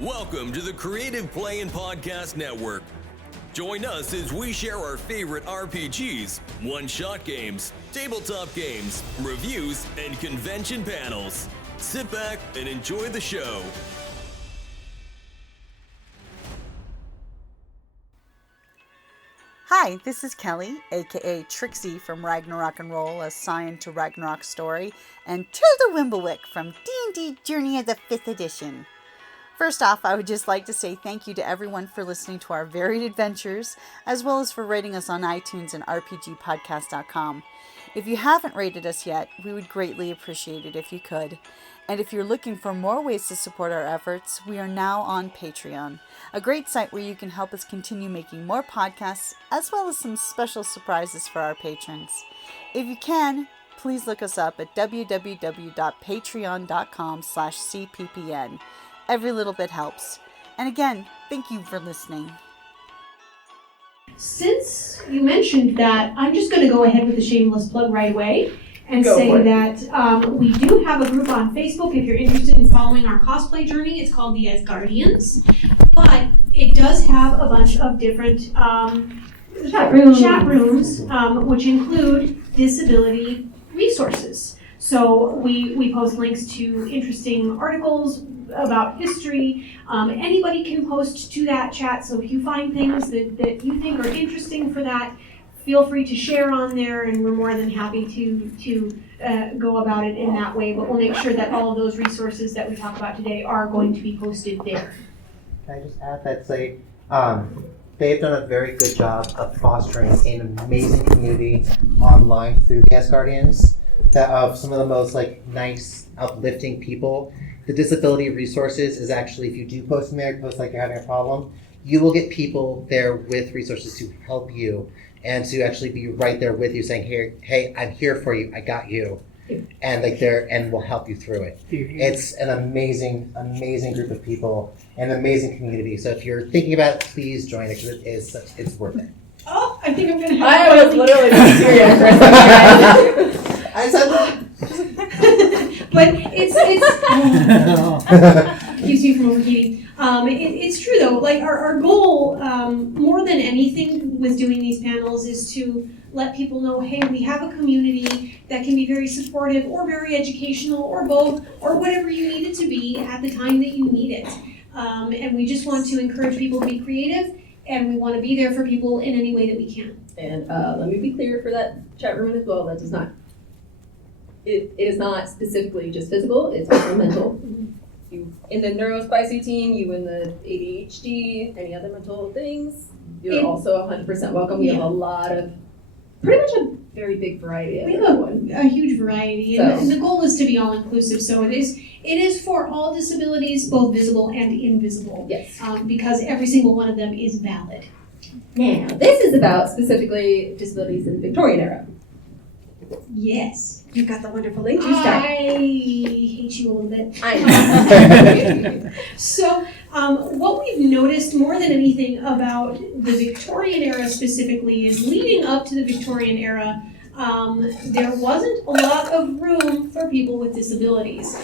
Welcome to the Creative Play and Podcast Network. Join us as we share our favorite RPGs, one-shot games, tabletop games, reviews, and convention panels. Sit back and enjoy the show. Hi, this is Kelly, aka Trixie from Ragnarok and Roll, assigned to Ragnarok Story, and Tilda Wimblewick from D&D Journey of the 5th Edition. First off, I would just like to say thank you to everyone for listening to our varied adventures, as well as for rating us on iTunes and rpgpodcast.com. If you haven't rated us yet, we would greatly appreciate it if you could. And if you're looking for more ways to support our efforts, we are now on Patreon, a great site where you can help us continue making more podcasts, as well as some special surprises for our patrons. If you can, please look us up at www.patreon.com/cppn. Every little bit helps. And again, thank you for listening. Since you mentioned that, I'm just going to go ahead with the shameless plug right away and say that we do have a group on Facebook if you're interested in following our cosplay journey. It's called the A.S.G.A.R.Dians, but it does have a bunch of different chat rooms which include disability resources. So we post links to interesting articles about history. Anybody can post to that chat, so if you find things that you think are interesting for that, feel free to share on there, and we're more than happy to go about it in that way. But we'll make sure that all of those resources that we talk about today are going to be posted there. Can I just add that they've done a very good job of fostering an amazing community online through the A.S.G.A.R.Dians, that of some of the most nice, uplifting people. The disability resources is actually, if you do post in there, post like you're having a problem, you will get people there with resources to help you and to actually be right there with you, saying, hey, I'm here for you, I got you, and and will help you through it. It's an amazing, amazing group of people, an amazing community. So if you're thinking about it, please join it, because it's worth it. Oh, I think I'm going to have I was literally just serious for a second. I said that. But it's keeps me from overheating. It's true though, our goal, more than anything with doing these panels, is to let people know, hey, we have a community that can be very supportive or very educational or both, or whatever you need it to be at the time that you need it. And we just want to encourage people to be creative, and we want to be there for people in any way that we can. And let me be clear for that chat room as well, that does not, it is not specifically just physical, it's also mental. You in the neurospicy team, you in the ADHD, any other mental things, you're also 100% welcome. We have a lot of, pretty much a very big variety of everyone. A huge variety, and the goal is to be all inclusive. So it is for all disabilities, both visible and invisible. Yes. Because every single one of them is valid. Now, this is about specifically disabilities in the Victorian era. Yes. You've got the wonderful link. You start. I hate you a little bit. I know. So, what we've noticed more than anything about the Victorian era specifically is leading up to the Victorian era, there wasn't a lot of room for people with disabilities.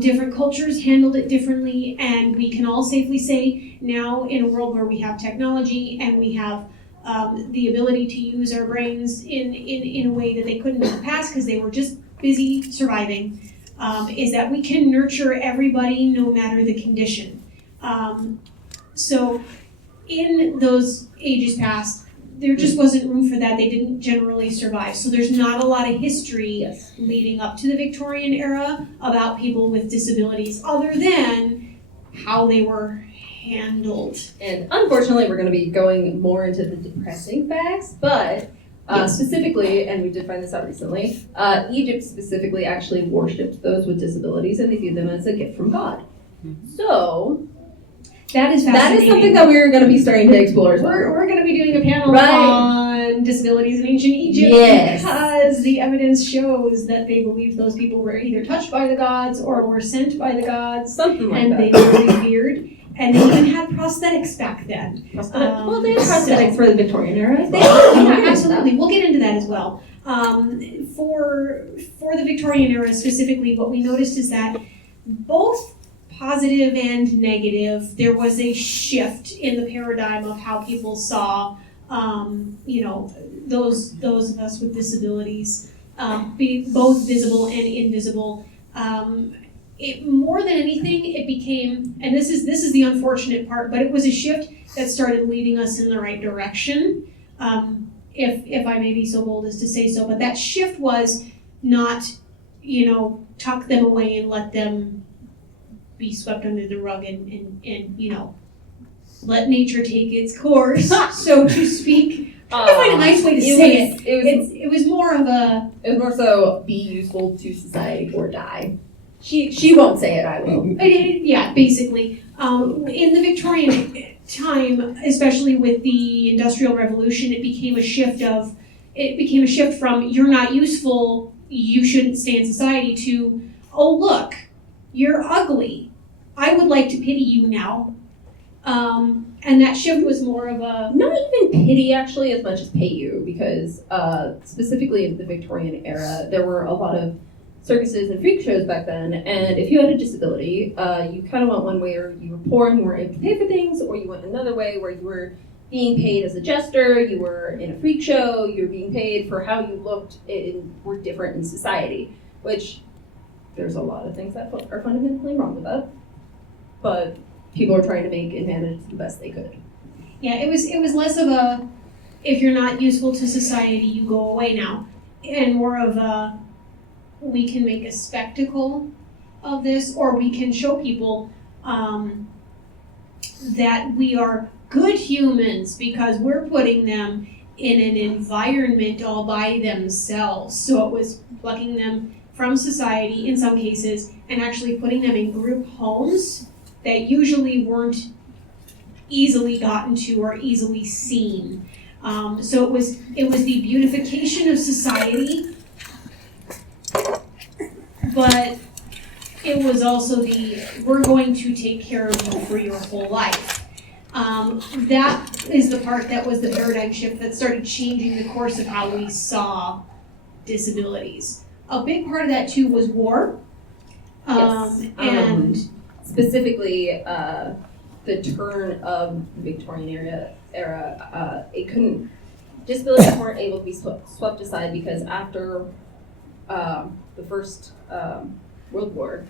Different cultures handled it differently, and we can all safely say now, in a world where we have technology and we have the ability to use our brains in a way that they couldn't in the past because they were just busy surviving, is that we can nurture everybody no matter the condition. So in those ages past, there just wasn't room for that. They didn't generally survive. So there's not a lot of history leading up to the Victorian era about people with disabilities other than how they were handled. And unfortunately, we're going to be going more into the depressing facts, but specifically, and we did find this out recently, Egypt specifically actually worshipped those with disabilities, and they viewed them as a gift from God. So that is fascinating. That is something that we're going to be starting to explore as well. We're going to be doing a panel on disabilities in ancient Egypt because the evidence shows that they believed those people were either touched by the gods or were sent by the gods. Something like that. And they were revered. And they even had prosthetics back then. Well, they had prosthetics for the Victorian era as well. Yeah, absolutely. We'll get into that as well. For the Victorian era specifically, what we noticed is that both positive and negative. There was a shift in the paradigm of how people saw, those of us with disabilities, be both visible and invisible. More than anything, it became, and this is the unfortunate part, but it was a shift that started leading us in the right direction. If I may be so bold as to say so, but that shift was not, tuck them away and let them be swept under the rug and let nature take its course, so to speak. I find a nice way to say it. It was more of a. It was more so be useful to society or die. She won't say it. I will. Yeah, basically. In the Victorian time, especially with the Industrial Revolution, it became a shift from you're not useful, you shouldn't stay in society, to, oh look, you're ugly, I would like to pity you now. And that shift was more of a... Not even pity, actually, as much as pay you, because specifically in the Victorian era, there were a lot of circuses and freak shows back then, and if you had a disability, you kind of went one way, or you were poor and you weren't able to pay for things, or you went another way where you were being paid as a jester, you were in a freak show, you were being paid for how you looked, were different in society, which there's a lot of things that are fundamentally wrong with that, but people are trying to make advantage the best they could. Yeah, it was less of a, if you're not useful to society, you go away now, and more of a, we can make a spectacle of this, or we can show people that we are good humans because we're putting them in an environment all by themselves. So it was plucking them from society in some cases and actually putting them in group homes that usually weren't easily gotten to or easily seen. So it was the beautification of society, but it was also we're going to take care of you for your whole life. That is the part that was the paradigm shift that started changing the course of how we saw disabilities. A big part of that too was war. Yes. And specifically the turn of the Victorian era, disabilities weren't able to be swept aside because after the First World War,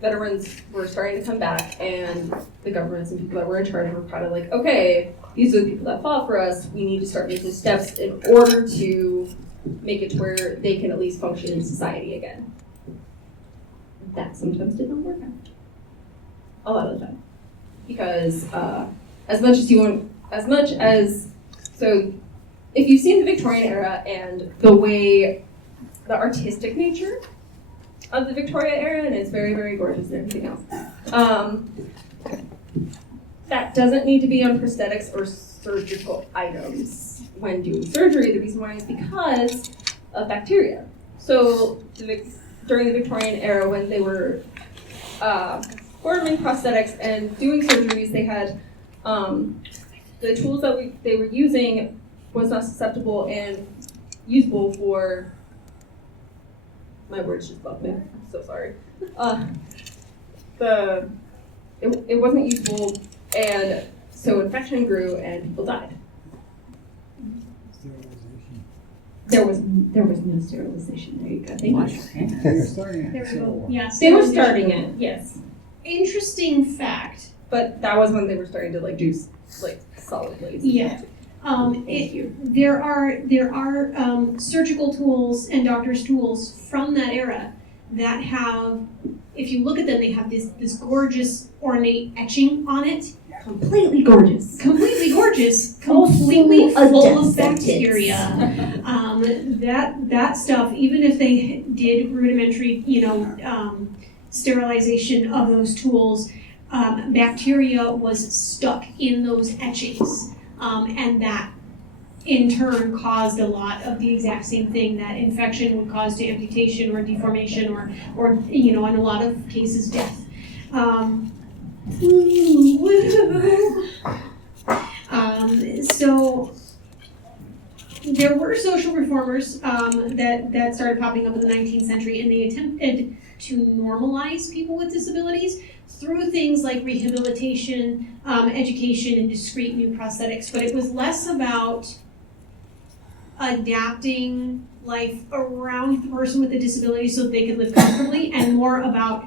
veterans were starting to come back, and the governments and people that were in charge were kind of like, okay, these are the people that fought for us, we need to start making steps in order to make it to where they can at least function in society again. That sometimes did not work out. A lot of the time. Because so if you've seen the Victorian era and the artistic nature of the Victoria era, and it's very, very gorgeous and everything else, that doesn't need to be on prosthetics or surgical items when doing surgery. The reason why is because of bacteria. So during the Victorian era, when they were ordering prosthetics and doing surgeries, they had the tools that they were using was not susceptible and usable for, my words just bugged me, I'm so sorry. It wasn't usable, and so infection grew and people died. There was no sterilization. There you go. Thank you. They were starting it. there we go. Yes, They were starting it, yes. Interesting fact. But that was when they were starting to do solid blades. Yeah. Thank you. There are surgical tools and doctor's tools from that era that have, if you look at them, they have this gorgeous ornate etching on it. Completely gorgeous. Completely gorgeous. Completely full of aesthetics. bacteria. That stuff, even if they did rudimentary, sterilization of those tools, bacteria was stuck in those etchings. And that in turn caused a lot of the exact same thing that infection would cause to amputation or deformation or in a lot of cases death. So there were social reformers that started popping up in the 19th century, and they attempted to normalize people with disabilities through things like rehabilitation, education, and discrete new prosthetics. But it was less about adapting life around the person with a disability so that they could live comfortably, and more about,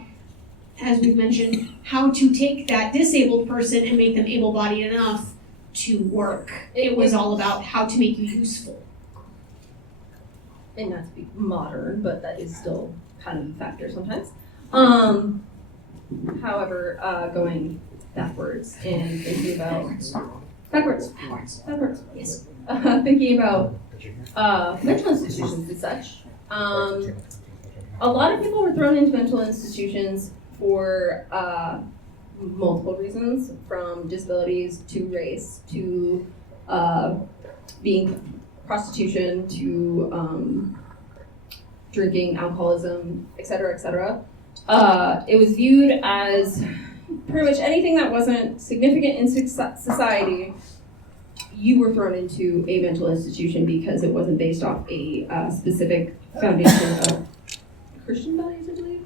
as we've mentioned, how to take that disabled person and make them able-bodied enough to work. It was all about how to make you useful. And not to be modern, but that is still kind of a factor sometimes. However, going backwards and thinking about backwards, Yes. thinking about mental institutions and such. A lot of people were thrown into mental institutions for multiple reasons, from disabilities to race to being prostitution to drinking, alcoholism, etc., etc. It was viewed as pretty much anything that wasn't significant in society. You were thrown into a mental institution because it wasn't based off a specific foundation of Christian values, I believe.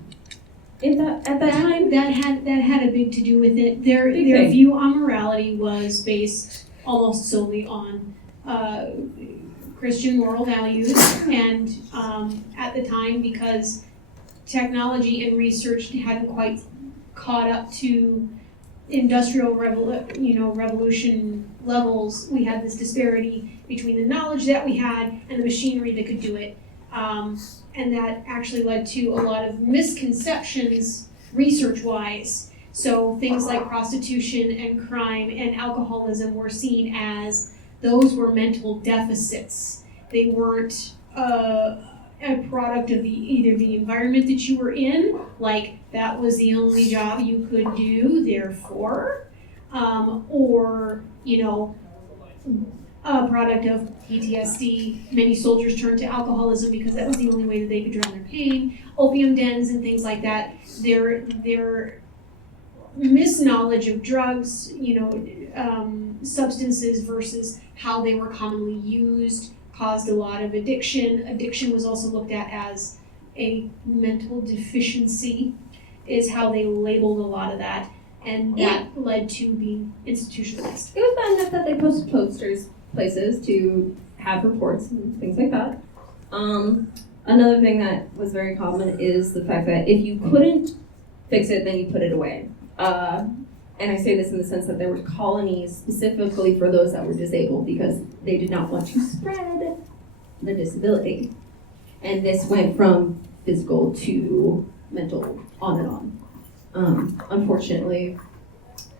At that time, that had a big to do with it. Their thing. view on morality was based almost solely on Christian moral values, and at the time, because technology and research hadn't quite caught up to industrial revolution levels, we had this disparity between the knowledge that we had and the machinery that could do it. And that actually led to a lot of misconceptions research-wise. So things like prostitution and crime and alcoholism were seen as those were mental deficits. They weren't a product of either the environment that you were in, like that was the only job you could do, therefore, or, a product of PTSD. Many soldiers turned to alcoholism because that was the only way that they could drown their pain. Opium dens and things like that. Their misknowledge of drugs, substances versus how they were commonly used, caused a lot of addiction. Addiction was also looked at as a mental deficiency, is how they labeled a lot of that. And that led to being institutionalized. it was bad enough that they posted posters places to have reports and things like that. Another thing that was very common is the fact that if you couldn't fix it, then you put it away. And I say this in the sense that there were colonies specifically for those that were disabled because they did not want to spread the disability. And this went from physical to mental, on and on. Unfortunately,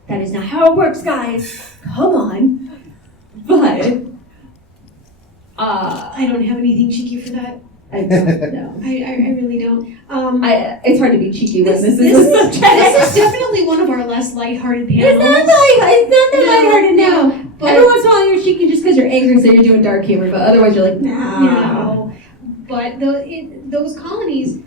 that is not how it works, guys. Come on. But I don't have anything cheeky for that. I don't know. I really don't. It's hard to be cheeky when this is This a subject. is definitely one of our less lighthearted panels. It's not lighthearted now. But Every once in a while you're cheeky just because you're angry, so you're doing dark humor, but otherwise you're like, nah. No. But those colonies,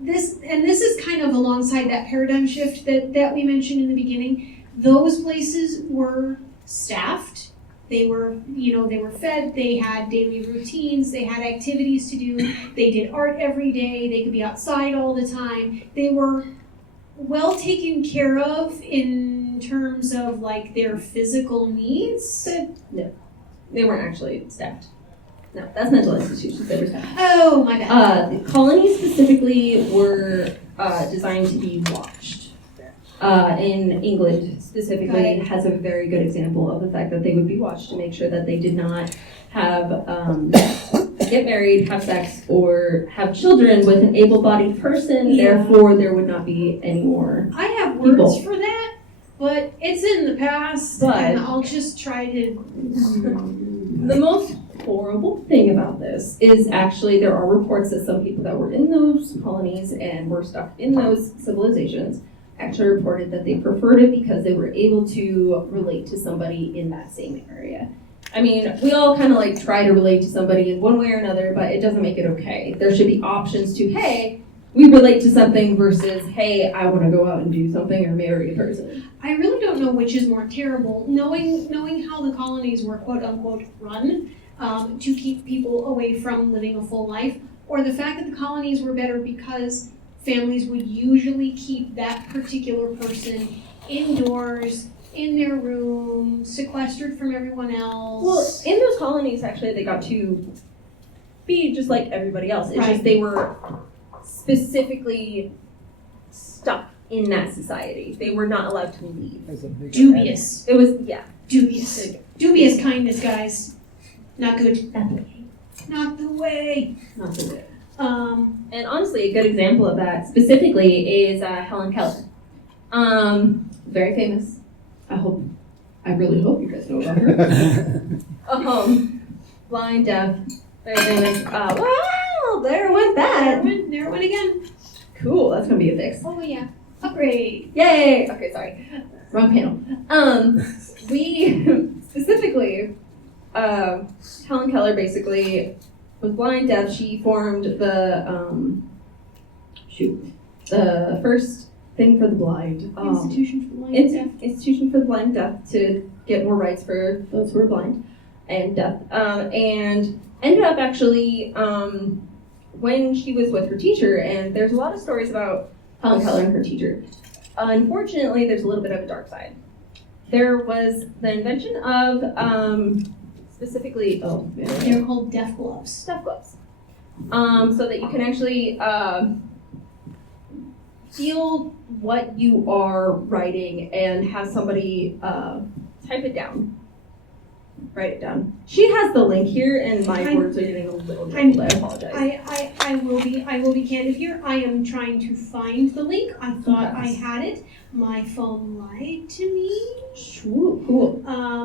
this is kind of alongside that paradigm shift that we mentioned in the beginning. Those places were staffed. They were fed, they had daily routines, they had activities to do, they did art every day, they could be outside all the time. They were well taken care of in terms of like their physical needs. No, they weren't actually staffed. No, that's mental institutions, they were staffed. Oh, my bad. The colonies specifically were designed to be watched. In England specifically, has a very good example of the fact that they would be watched to make sure that they did not have get married, have sex, or have children with an able-bodied person. Yeah. Therefore, there would not be any more. I have words people. for that, but it's in the past, But- and I'll just try to. The most horrible thing about this is actually there are reports that some people that were in those colonies and were stuck in those civilizations actually reported that they preferred it because they were able to relate to somebody in that same area. I mean, we all kind of like try to relate to somebody in one way or another, but it doesn't make it okay. There should be options to, hey, we relate to something versus, hey, I want to go out and do something or marry a person. I really don't know which is more terrible, knowing how the colonies were quote unquote run to keep people away from living a full life, or the fact that the colonies were better because families would usually keep that particular person indoors, in their room, sequestered from everyone else. Well, in those colonies, actually, they got to be just like everybody else. It's Right. just they were specifically stuck in that society. They were not allowed to leave. Dubious. It was, yeah. Dubious. Dubious kindness, guys. Not good. Not the way. Not the way. Not the way. And honestly, a good example of that specifically is Helen Keller. Very famous. I really hope you guys know about her. Blind, deaf, very famous. Wow, there went that. there it went again. Cool, that's gonna be a fix. Oh yeah. Upgrade. Yay! Okay, sorry. Wrong panel. We specifically, Helen Keller basically was blind, deaf. She formed the, the first thing for the blind. Institution for the Blind and Deaf. Institution for the Blind and Deaf to get more rights for those who are blind and deaf. And ended up actually, when she was with her teacher, and there's a lot of stories about Helen Keller and her teacher. Unfortunately, there's a little bit of a dark side. There was the invention of, specifically, They're called deaf gloves. deaf gloves. So that you can actually feel what you are writing and have somebody type it down. Write it down. She has the link here, and my words are getting a little jumbled. I apologize. I will be candid here. I am trying to find the link. I thought I had it. My phone lied to me. Cool.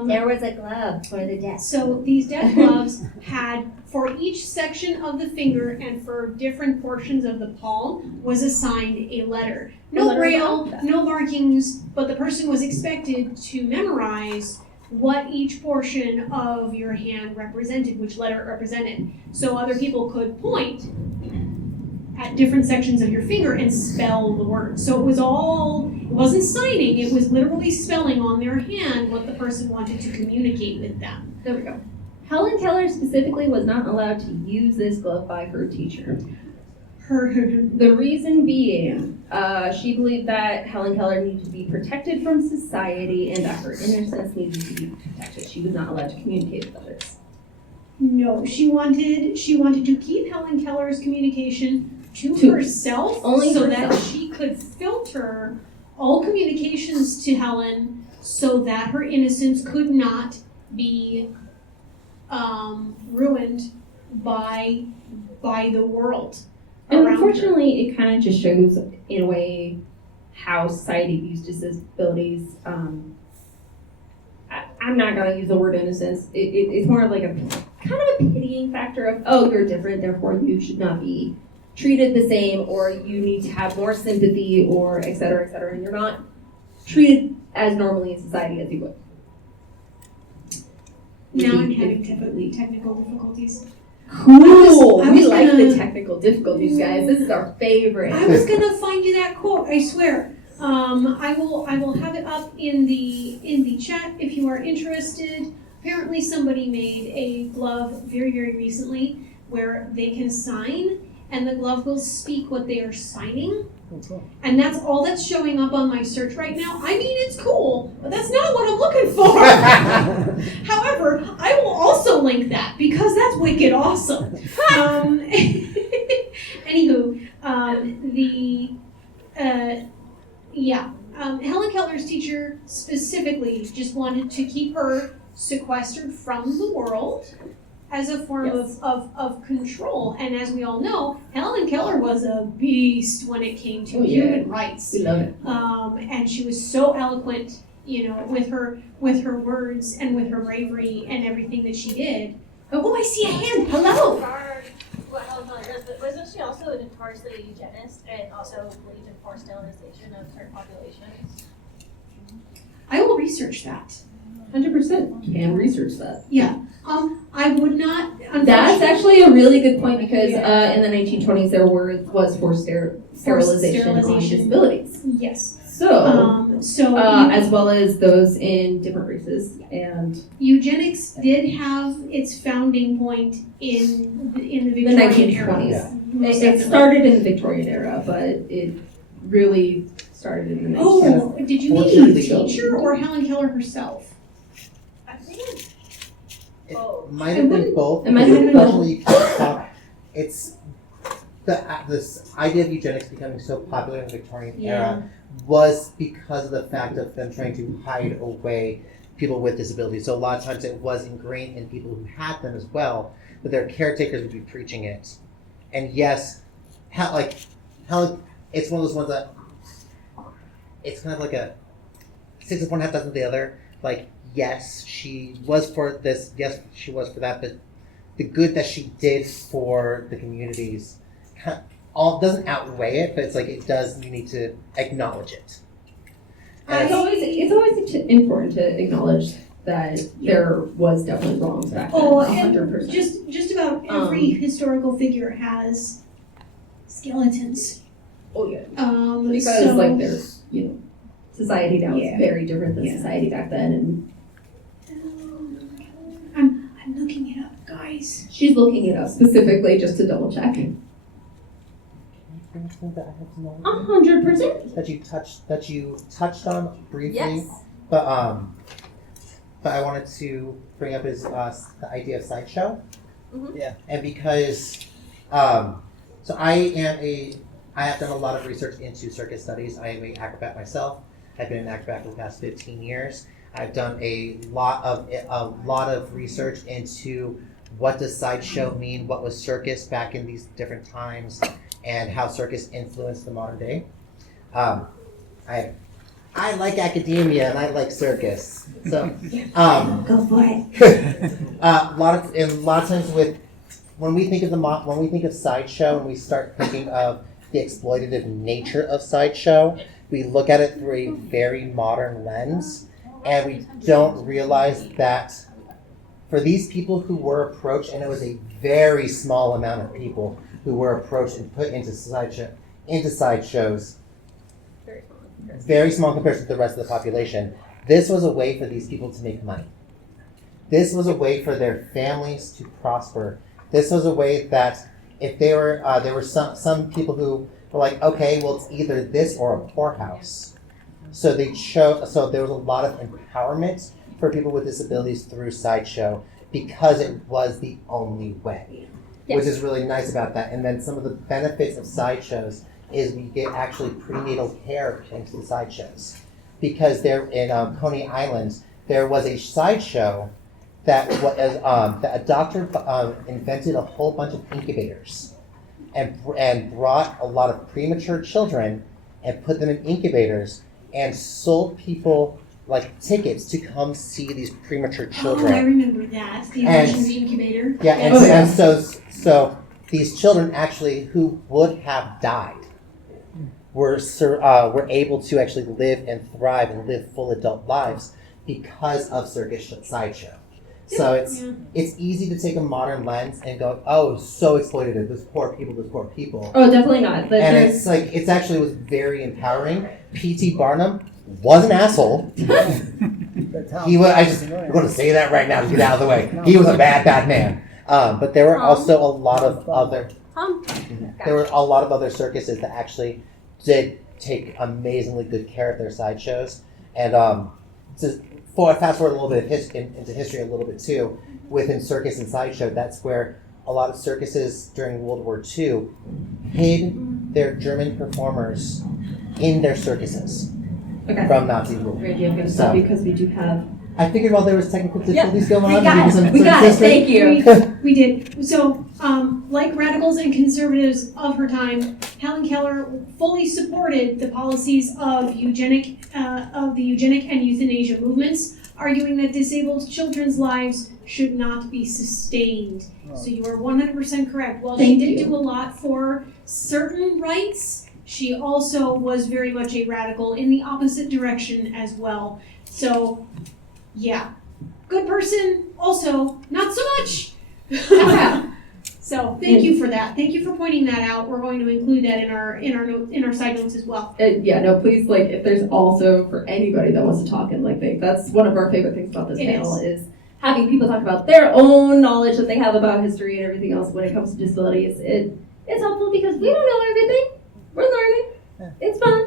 There was a glove for the deaf. So these deaf gloves had, for each section of the finger and for different portions of the palm, was assigned a letter. No letter braille, about that. no markings, but the person was expected to memorize what each portion of your hand represented, which letter it represented. So other people could point at different sections of your finger and spell the word. So it wasn't signing, it was literally spelling on their hand what the person wanted to communicate with them. There we go. Helen Keller specifically was not allowed to use this glove by her teacher. The reason being, she believed that Helen Keller needed to be protected from society and that her innocence needed to be protected. She was not allowed to communicate with others. No, she wanted to keep Helen Keller's communication to herself, Only so herself. that she could filter all communications to Helen so that her innocence could not be ruined by the world. And around unfortunately, it kind of just shows, in a way, how society views disabilities. I'm not going to use the word innocence. It's more of like a kind of a pitying factor of, oh, you're different, therefore you should not be treated the same, or you need to have more sympathy, or et cetera, and you're not treated as normally in society as you would. Now I'm having technical difficulties. Cool! I We was like gonna- the technical difficulties, guys. This is our favorite. I was gonna find you that quote, I swear. I will have it up in the chat if you are interested. Apparently somebody made a glove very, very recently where they can sign and the glove will speak what they are signing. And that's all that's showing up on my search right now. I mean, it's cool, but that's not what I'm looking for. However, I will also link that because that's wicked awesome. Anywho, Helen Keller's teacher specifically just wanted to keep her sequestered from the world as a form of control. And as we all know, Helen Keller was a beast when it came to human rights. We love it. And she was so eloquent, with her words and with her bravery and everything that she did. Oh, I see a hand. Hello. What Helen Keller does, but wasn't she also a notoriously eugenist and also believed in forced sterilization of certain populations? I will research that. 100%. Can research that. I would not. That's actually a really good point because in the 1920s there was forced sterilization on disabilities. Yes. As well as those in different races and eugenics did have its founding point in the the Victorian era. 1920s. Yeah. Most It definitely. started in the Victorian era, but it really started in the 1920s. Oh, did you mean Fortunately- the teacher or Helen Keller herself? I think it's It both. might have been both. It might have been Unfortunately, you can't talk. It's this idea of eugenics becoming so popular in the Victorian era was because of the fact of them trying to hide away people with disabilities. So a lot of times it was ingrained in people who had them as well, but their caretakers would be preaching it. And yes, Helen, it's one of those ones that it's kind of like a 6 of one, half dozen the other. Like, yes, she was for this, yes, she was for that, but the good that she did for the communities doesn't outweigh it, but it's like it does, you need to acknowledge it. And It's always important to acknowledge that there was definitely wrongs back then. Oh, 100%. and just about every historical figure has skeletons. Oh yeah. Because Because like there's society now Yeah. is very different than Yeah. society back then, and I'm looking it up, guys. she's looking it up specifically just to double check. that I have to know 100%. that you touched on briefly, Yes. but I wanted to bring up is the idea of sideshow. Mhm. Yeah. And because so I have done a lot of research into circus studies. I am an acrobat myself. I've been an acrobat for the past 15 years. I've done a lot of research into what does sideshow mean, what was circus back in these different times, and how circus influenced the modern day. I like academia and I like circus. So Go for it. a lot of times when we think of sideshow and we start thinking of the exploitative nature of sideshow, we look at it through a very modern lens, and we don't realize that for these people who were approached, and it was a very small amount of people who were approached and put into sideshows, very small in comparison to the rest of the population. This was a way for these people to make money. This was a way for their families to prosper. This was a way that if they were, there were some people who were like, okay, well, it's either this or a poorhouse. So they chose. So there was a lot of empowerment for people with disabilities through sideshow because it was the only way, which is really nice about that. And then some of the benefits of sideshows is we get actually prenatal care into the sideshows, because there in Coney Island there was a sideshow that a doctor invented a whole bunch of incubators and brought a lot of premature children and put them in incubators and sold people like tickets to come see these premature children. Oh, I remember that. The inventions incubator. Yeah, and so these children actually who would have died were able to actually live and thrive and live full adult lives because of circus sideshow. So it's easy to take a modern lens and go, oh, so exploitative. Those poor people. Oh, definitely not. But And it's like it's actually was very empowering. P.T. Barnum was an asshole. He was. We're going to say that right now to get out of the way. He was a bad man. But there were also a lot of other. There were a lot of other circuses that actually did take amazingly good care of their sideshows. And fast forward a little bit into history a little bit too, within circus and sideshow, that's where a lot of circuses during World War II hid their German performers in their circuses from Nazi rule. Reggie, I'm going to stop you because we do have. I figured while there was technical difficulties going on, We got it. Thank you. We did. So, like radicals and conservatives of her time, Helen Keller fully supported the policies of the eugenic and euthanasia movements, arguing that disabled children's lives should not be sustained. So you are 100% correct. While she did do a lot for certain rights, she also was very much a radical in the opposite direction as well. So, yeah. Good person, also not so much. So thank you for that. Thank you for pointing that out. We're going to include that in our side notes as well. Please, like, if there's also for anybody that wants to talk and like that's one of our favorite things about this panel is having people talk about their own knowledge that they have about history and everything else when it comes to disabilities. It's helpful because we don't know everything. We're learning. It's fun.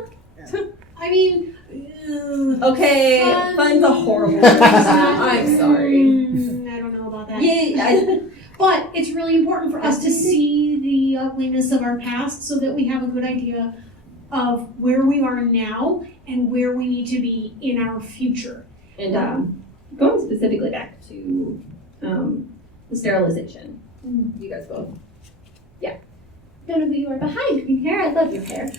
I mean, okay, fun's a horrible word. I'm sorry. I don't know about that. Yeah, but it's really important for us to see the ugliness of our past so that we have a good idea of where we are now and where we need to be in our future. And going specifically back to the sterilization, you guys both. Yeah. Don't know who you are behind your hair. I love your hair.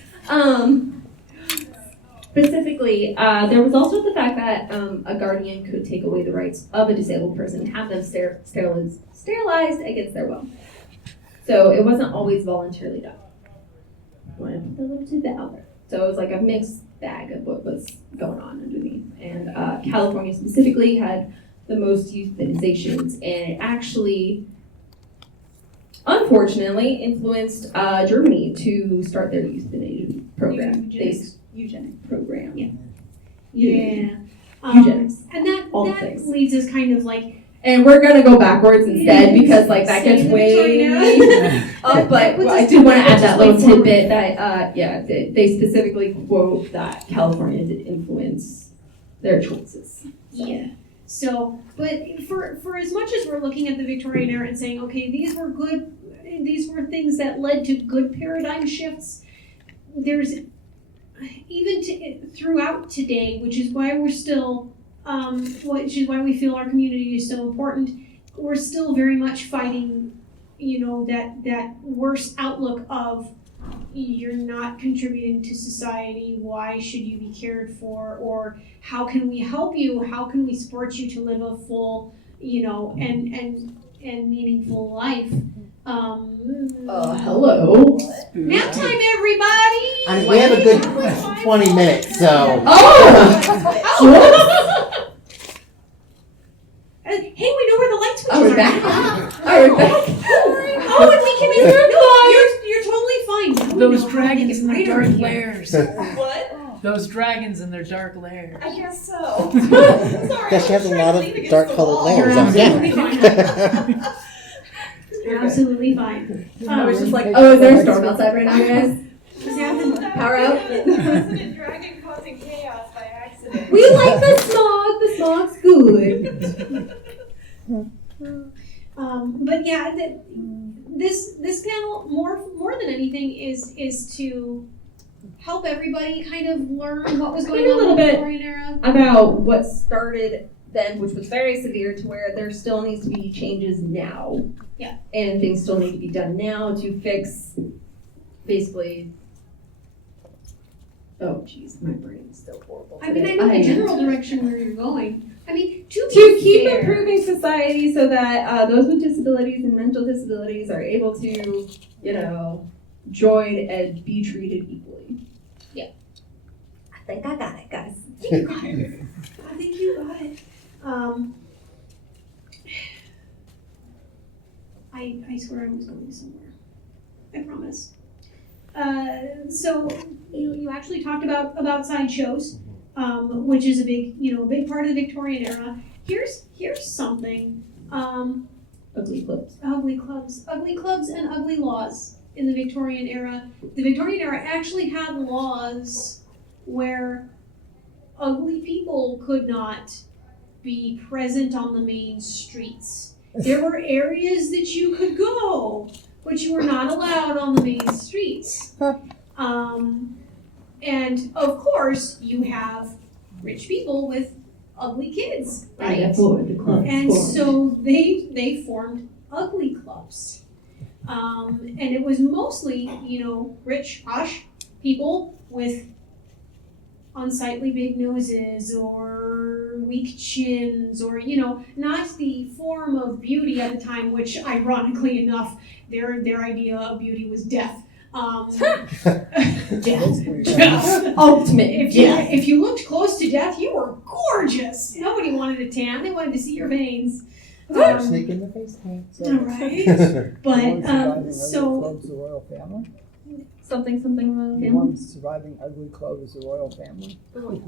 Specifically, there was also the fact that a guardian could take away the rights of a disabled person and have them sterilized against their will. So it wasn't always voluntarily done. I want to put a little tidbit out there. So it was like a mixed bag of what was going on underneath. And California specifically had the most euthanizations, and it actually, unfortunately, influenced Germany to start their euthanasia program. Eugenic program. Yeah. Eugenics. And that leads us kind of like. And we're gonna go backwards instead because like that gets way up. But I do want to add that little tidbit that they specifically quote that California did influence their choices. Yeah. So, but for as much as we're looking at the Victorian era and saying, okay, these were things that led to good paradigm shifts, there's even throughout today, which is why we're still, which is why we feel our community is so important. We're still very much fighting, that worse outlook of you're not contributing to society. Why should you be cared for? Or how can we help you? How can we support you to live a full, and meaningful life? Hello. Nap time, everybody! We have a good 20 minutes, so. Hey, we know where the light switches Are we are. back? Oh, and we can enter. No, you're totally fine. Those dragons in their dark lairs. What? Those dragons in their dark lairs. I guess so. Sorry. Yeah, she has a lot of dark colored layers. You're absolutely fine. I was just like, is there a storm outside right now, guys? Power out. The resident dragon causing chaos by accident. We like the smog. The smog's good. But yeah, this panel more than anything is to help everybody kind of learn what was going on in the Victorian era. About what started then, which was very severe, to where there still needs to be changes now. Yeah. And things still need to be done now to fix, basically. Oh, jeez, my brain is still horrible today. I mean, I know the general direction where you're going. I mean, to keep improving society so that those with disabilities and mental disabilities are able to, join and be treated equally. Yeah. I think I got it, guys. You got it. I think you got it. I swear I was going somewhere. I promise. So you actually talked about sideshows, which is a big part of the Victorian era. Here's something. Ugly clips. Ugly clubs, and ugly laws in the Victorian era. The Victorian era actually had laws where ugly people could not be present on the main streets. There were areas that you could go, but you were not allowed on the main streets. And of course, you have rich people with ugly kids, right? And so they formed ugly clubs. And it was mostly, rich, posh people with unsightly big noses or weak chins or, not the form of beauty at the time, which ironically enough, their idea of beauty was death. Death. Ultimate. If you looked close to death, you were gorgeous. Nobody wanted a tan. They wanted to see your veins. Snake in the face paint. Right? But, so, Clubs, the royal family. Something royal The family. one surviving ugly club is the royal family.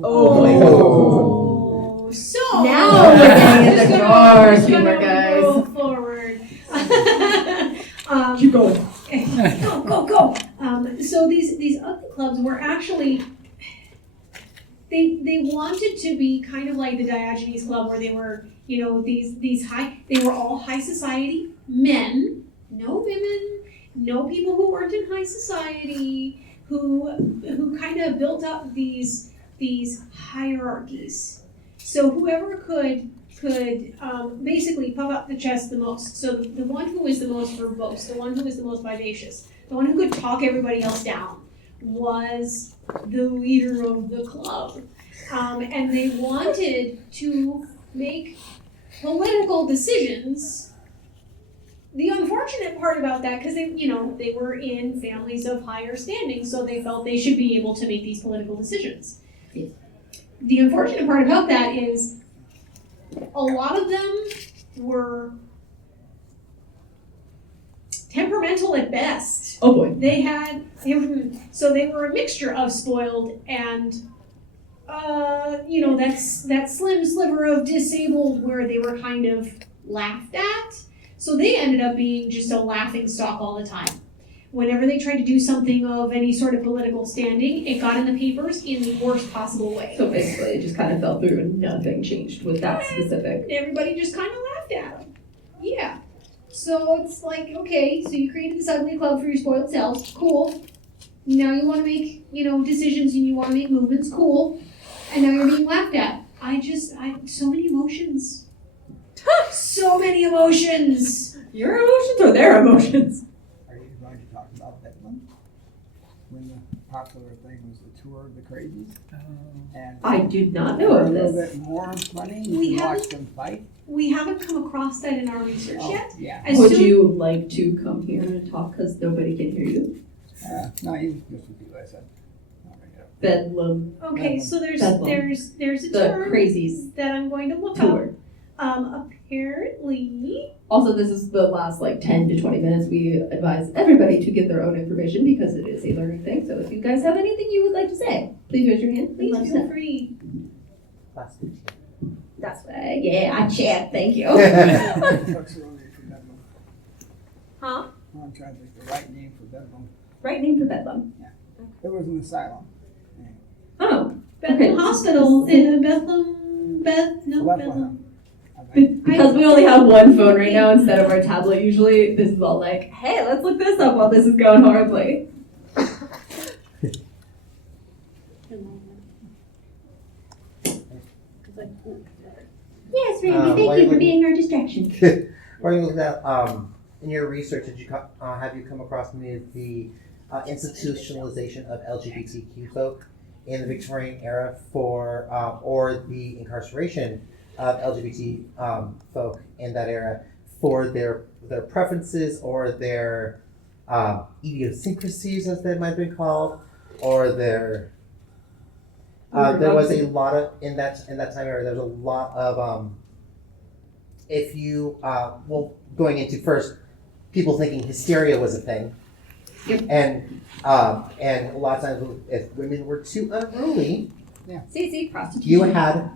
oh, so. Now we're getting in the Just drawers, gonna humor, guys. Go forward. Keep going. Go. So these ugly clubs were actually, they wanted to be kind of like the Diogenes Club, where they were, you know, they were all high society men, no women, no people who weren't in high society, who kind of built up these hierarchies. So whoever could basically puff up the chest the most. So the one who was the most verbose, the one who was the most vivacious, the one who could talk everybody else down was the leader of the club. And they wanted to make political decisions. The unfortunate part about that, because they were in families of higher standing, so they felt they should be able to make these political decisions. Yes. The unfortunate part about that is a lot of them were temperamental at best. Oh boy. They were a mixture of spoiled and that slim sliver of disabled where they were kind of laughed at. So they ended up being just a laughing stock all the time. Whenever they tried to do something of any sort of political standing, it got in the papers in the worst possible way. So basically, it just kind of fell through and nothing changed with that specific. Everybody just kind of laughed at them. Yeah. So it's like, okay, so you created this ugly club for your spoiled selves. Cool. Now you want to make, decisions and you want to make movements. Cool. And now you're being laughed at. So many emotions. So many emotions. Your emotions or their emotions? Are you going to talk about Bedlam? When the popular thing was the tour of the crazies? And I did not for know a of little this. bit more funny, We you can watch haven't- them fight. We haven't come across that in our research yet. Yeah. As Would soon- you like to come here and talk because nobody can hear you? No, you just repeat what I said. I'll bring it up. Bedlam Okay, so there's Bedlam. there's a The term crazies that I'm going to look tour. up. Apparently, Also, this is the last 10 to 20 minutes. We advise everybody to get their own information because it is a learning thing. So if you guys have anything you would like to say, please raise your hand. Please let us feel know. free. Last 15. That's right. Yeah, I chat. Thank you. What's the name for Bedlam? Huh? I'm trying to think the right name for Bedlam. Right name for Bedlam. It was an asylum. Oh. Bethlehem Okay. Hospital in Bethlehem. Bethlehem. I think. Because we only have one phone right now instead of our tablet usually, this is all like, hey, let's look this up while this is going horribly. Yes, Randy, thank you for being our distraction. Or you look at in your research, have you come across any of the institutionalization of LGBTQ folk in the Victorian era or the incarceration of LGBT folk in that era for their preferences or their idiosyncrasies, as they might be called, or their there was a lot of in that time era. There was a lot of if you going into first people thinking hysteria was a thing. Yep. And a lot of times if women were too unruly, See, prostitution.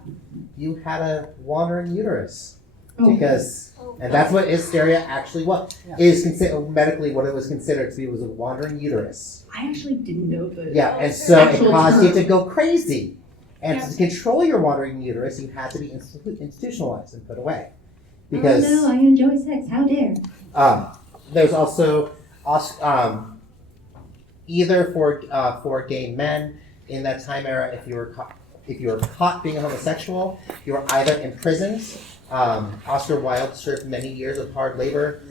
you had a wandering uterus. Oh. Because and that's what hysteria actually was. Yeah. Is considered medically what it was considered to be was a wandering uterus. I actually didn't know the Yeah, and so it actual caused you term. to go crazy. And Yeah. to control your wandering uterus, you had to be institutionalized and put away. Because oh no, I enjoy sex. How dare? there's also either for gay men in that time era, if you were caught being a homosexual, you were either imprisoned. Oscar Wilde served many years of hard labor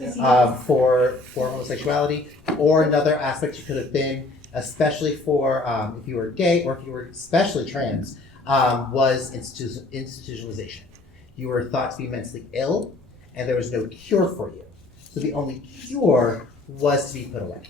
for homosexuality, or another aspect you could have been, especially for if you were gay or if you were especially trans, was institutionalization. You were thought to be mentally ill, and there was no cure for you. So the only cure was to be put away.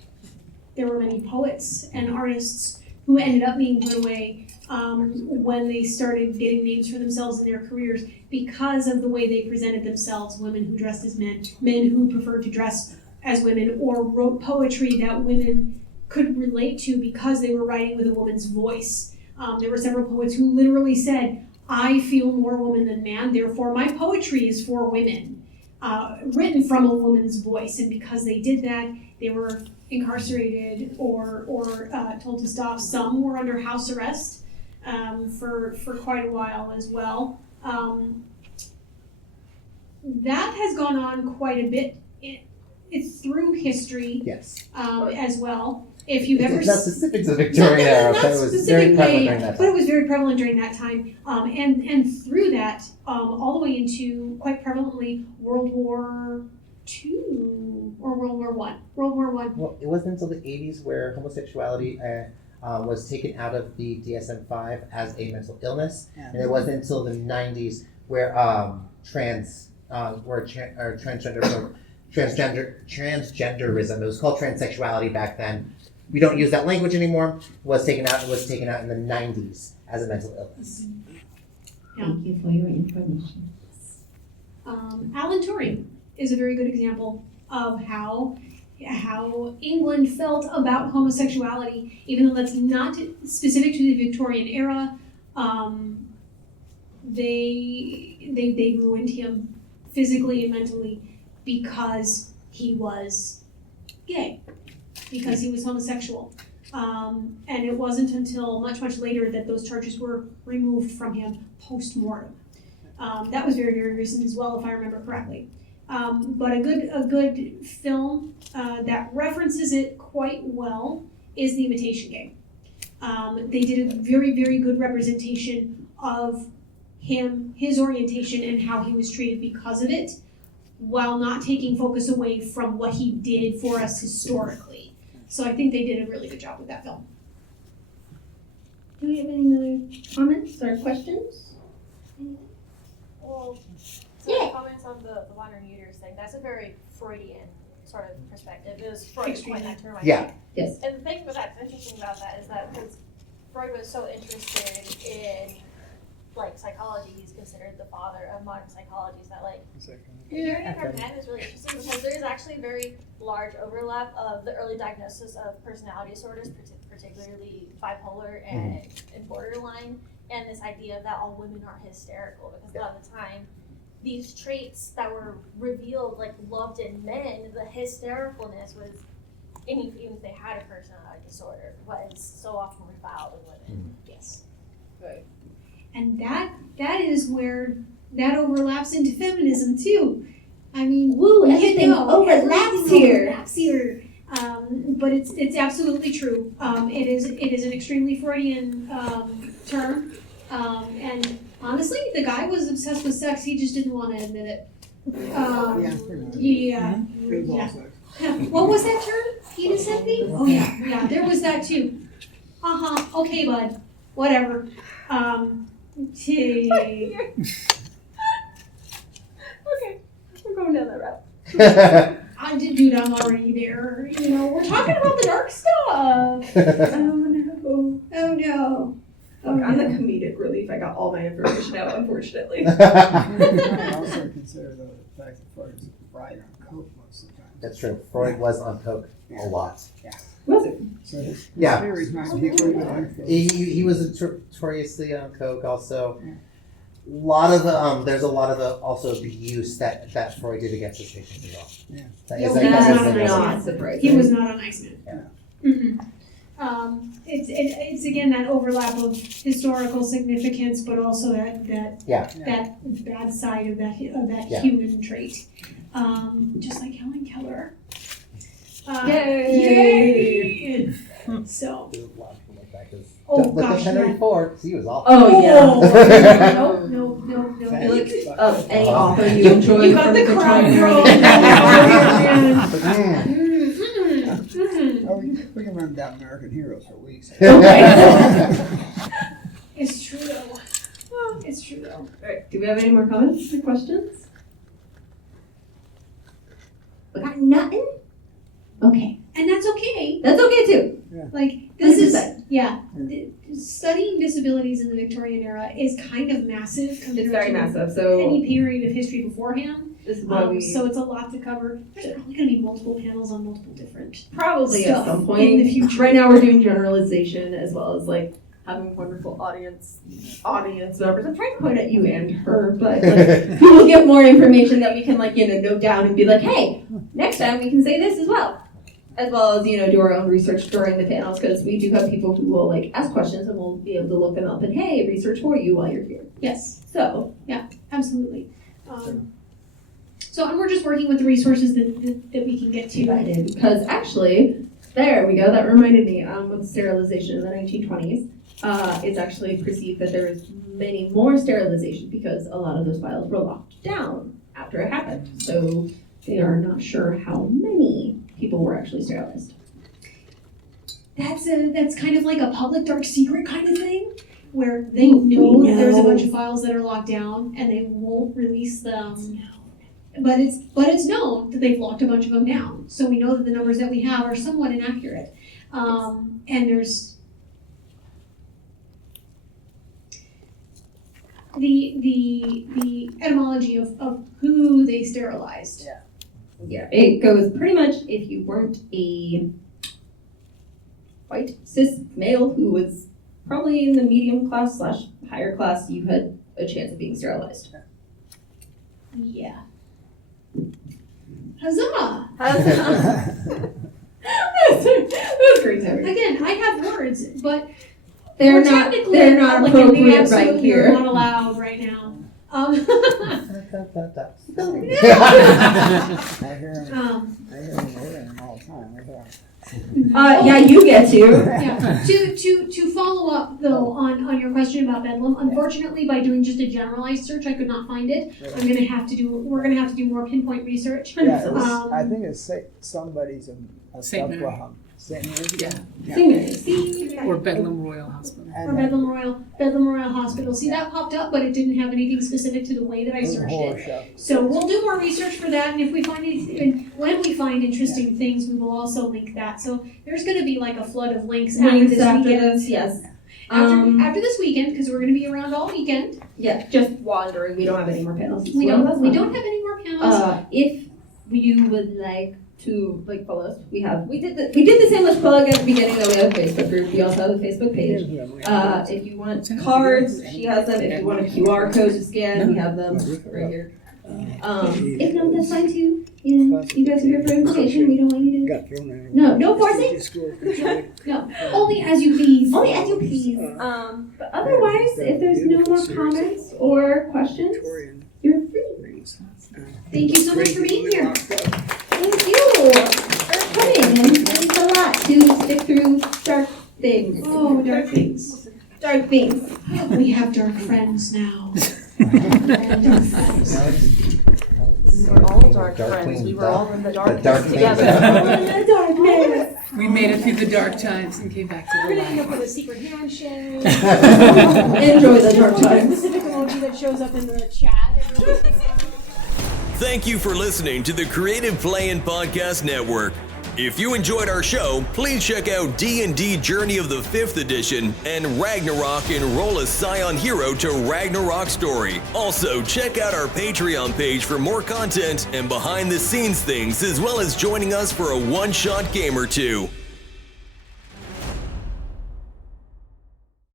There were many poets and artists who ended up being put away when they started getting names for themselves in their careers because of the way they presented themselves, women who dressed as men, men who preferred to dress as women, or wrote poetry that women could relate to because they were writing with a woman's voice. There were several poets who literally said, I feel more woman than man, therefore my poetry is for women, written from a woman's voice. And because they did that, they were incarcerated or told to stop. Some were under house arrest for quite a while as well. That has gone on quite a bit. It's through history Yes. as well. If you've ever It's not specific to the Victorian era, but it was very prevalent during that but it time. was very prevalent during that time, and through that, all the way into quite prevalently World War II or World War One. World War One. Well, it wasn't until the 80s where homosexuality was taken out of the DSM-5 as a mental illness, and it wasn't until the 90s where transgenderism, it was called transsexuality back then. We don't use that language anymore. Was taken out in the 90s as a mental illness. Thank you for your information. Alan Turing is a very good example of how England felt about homosexuality, even though that's not specific to the Victorian era. They ruined him physically and mentally because he was gay, because he was homosexual. And it wasn't until much, much later that those charges were removed from him post-mortem. That was very, very recent as well, if I remember correctly. But a good film that references it quite well is The Imitation Game. They did a very, very good representation of him, his orientation, and how he was treated because of it, while not taking focus away from what he did for us historically. So I think they did a really good job with that film. Do we have any other comments or questions? Well, Yeah. comments on the modern uterus thing, that's a very Freudian sort of perspective. It was Freud who coined that term, I Yeah. think. Yes. And the thing that's interesting about that is that because Freud was so interested in like psychology, he's considered the father of modern psychology. Is that like the theory of our pen is really interesting because there is actually a very large overlap of the early diagnosis of personality disorders, particularly bipolar and borderline, and this idea that all women are hysterical because a lot of the time these traits that were revealed like loved in men, the hystericalness was, even if they had a personality disorder, was so often reviled in women. Yes. Right. And that is where that overlaps into feminism too. I mean, Woo, everything overlaps here. Overlaps here. But it's absolutely true. It is an extremely Freudian term. And honestly, the guy was obsessed with sex. He just didn't want to admit it. Yeah, pretty much. Yeah. It was Yeah. also. What was that term? Penis envy? Oh yeah, there was that too. Okay, bud. Whatever. Okay, we're going down that route. Dude, I'm already there. You know, we're talking about the dark stuff. Oh no. Look, I'm the comedic relief. I got all my information out, unfortunately. I also consider the fact that Freud was right on coke most of the time. That's true. Freud was on coke a lot. Was it? So his Yeah. theories might be a little bit uncooked. He was notoriously on coke. Also, there's a lot of the also abuse that Freud did against his patients as well. Yeah. That's not surprising. He was not a nice man. Yeah. Mm-mm. It's again that overlap of historical significance, but also that bad side of that Yeah. human trait. Just like Helen Keller. Yay! So. There's a lot of people like that 'cause Oh look at gosh. Henry Ford, 'cause he was awful. Oh yeah. No. Thanks. Look up any author you enjoy. You got from the Victorian crown era. roll. Oh, we can run down American heroes for weeks. It's true though. It's true though. Alright, do we have any more comments or questions? We got nothing? Okay. And that's okay. That's okay too. Like, this is, 100%. yeah. Studying disabilities in the Victorian era is kind of massive compared It's very to massive. So any period of history beforehand. this is why we So it's a lot to cover. There's probably going to be multiple panels on multiple different probably stuff at some point in the future. Right now, we're doing generalization as well as like having wonderful audience members. I'm trying to point at you and her, but like, we will get more information that we can like note down and be like, hey, next time we can say this as well as do our own research during the panels, because we do have people who will like ask questions and we'll be able to look them up and hey, research for you while you're here. Yes. So Absolutely. So and we're just working with the resources that we can get to. divided because actually, there we go. That reminded me with sterilization in the 1920s. It's actually perceived that there was many more sterilizations because a lot of those files were locked down after it happened. So they are not sure how many people were actually sterilized. That's kind of like a public dark secret kind of thing, where they know that there's a bunch of files that are locked down and they won't release them. But it's known that they've locked a bunch of them down. So we know that the numbers that we have are somewhat inaccurate. And there's the etymology of who they sterilized. Yeah, it goes pretty much if you weren't a white cis male who was probably in the medium class / higher class, you had a chance of being sterilized. Yeah. Huzzah! That was great timing. Again, I have words, but They're we're not technically appropriate right absolutely here. not allowed right now. I hear them all the time. Right there. Yeah, you get to. Yeah. To follow up though on your question about Bedlam, unfortunately, by doing just a generalized search, I could not find it. We're gonna have to do more pinpoint research. Yeah, I think it's somebody's a St. Mary. Bethlehem. St. Mary's? Yeah. Or Bedlam Royal Hospital. Or Bedlam Royal Hospital. See, that popped up, but it didn't have anything specific to the way that I searched it. So we'll do more research for that, and if we find anything, when we find interesting things, we will also link that. So there's going to be like a flood of links after this weekend. Yes. After this weekend, because we're going to be around all weekend. Yeah, just wandering. We don't have any more panels. We don't have any more panels. If you would like to follow us, we did the same plug at the beginning that we have a Facebook group. We also have a Facebook page. If you want cards, she has them. If you want a QR code to scan, we have them right here. If not, that's fine too. You guys are here for information. We don't want you to. No forcing. No, only as you please. Only as you please. But otherwise, if there's no more comments or questions, you're free. Thank you so much for being here. Thank you for coming, and thanks a lot to stick through dark things. Oh, dark things. Dark things. We have dark friends now. Dark friends. We were all dark friends. We were all in the darkness together. All in the darkness. We made it through the dark times and came back to We're the gonna end up light. with a secret handshake. Enjoy the dark times. Specific emoji that shows up in the chat. Thank you for listening to the Creative Play-In Podcast Network. If you enjoyed our show, please check out D&D Journey of the 5th Edition and Ragnarok Enroll a Scion Hero to Ragnarok Story. Also, check out our Patreon page for more content and behind-the-scenes things, as well as joining us for a one-shot game or two.